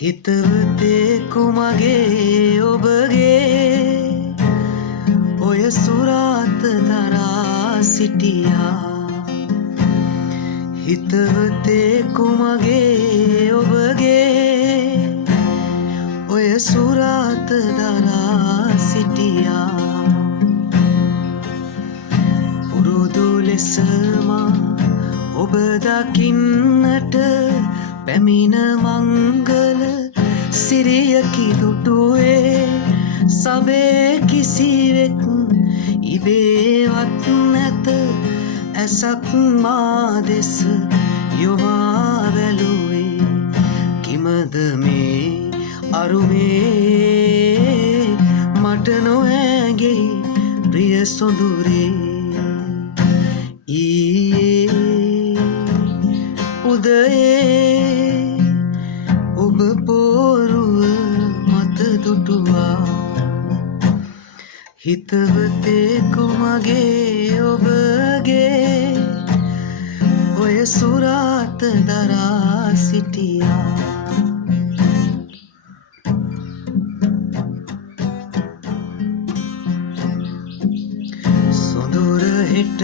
හිතවතේ කුමගේ ඔබගේ ඔය සුරාත දරා සිටියා හිතවතේ කුමගේ ඔබගේ ඔය සුරාත දරා සිටියා පුරුදු ලෙසම ඔබ දකින්නට පැමිණ මංගල සිරියකි දුටුවේ සබේ කිසිවෙක් ඉබේවත් නැත ඇසක් මා දෙස යොමා බැලුවේ කිමද මේ අරුමේ මට නොහැගේ ප්‍රිය සොඳුරේ ඊයේ උදයේ ඔබ පොරුව මත දුටුවා හිතවතේ කුමගේ ඔබගේ ඔය සුරාත දරා සිටියා සොඳුර හෙට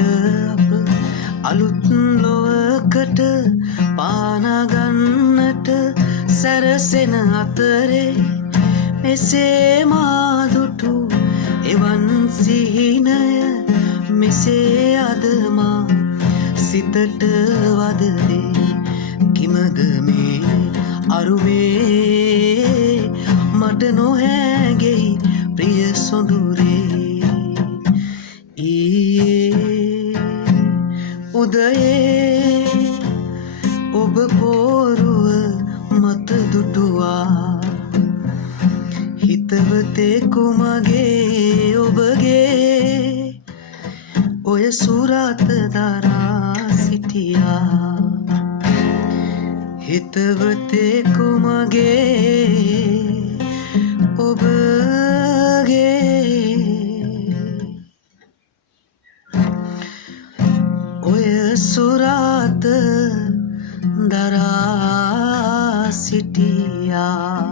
අප අලුත් ලොවකට පානගන්නට සැරසෙන අතරේ මෙසේ මා දුටු එවන් සිහිනය මෙසේ අද මා සිතට වදදේ කිමද මේ අරුමේ මට නොහැගෙයි ප්‍රිය සොඳුරේ ඊයේ උදයේ ඔබ පොරුව මත දුටුවා හිතවතේ කුමගේ ඔබගේ ඔය සුරාත දරා සිටියා හිතවතේ කුමගේ ඔබගේ ඔය සුරාත දරා සිටියා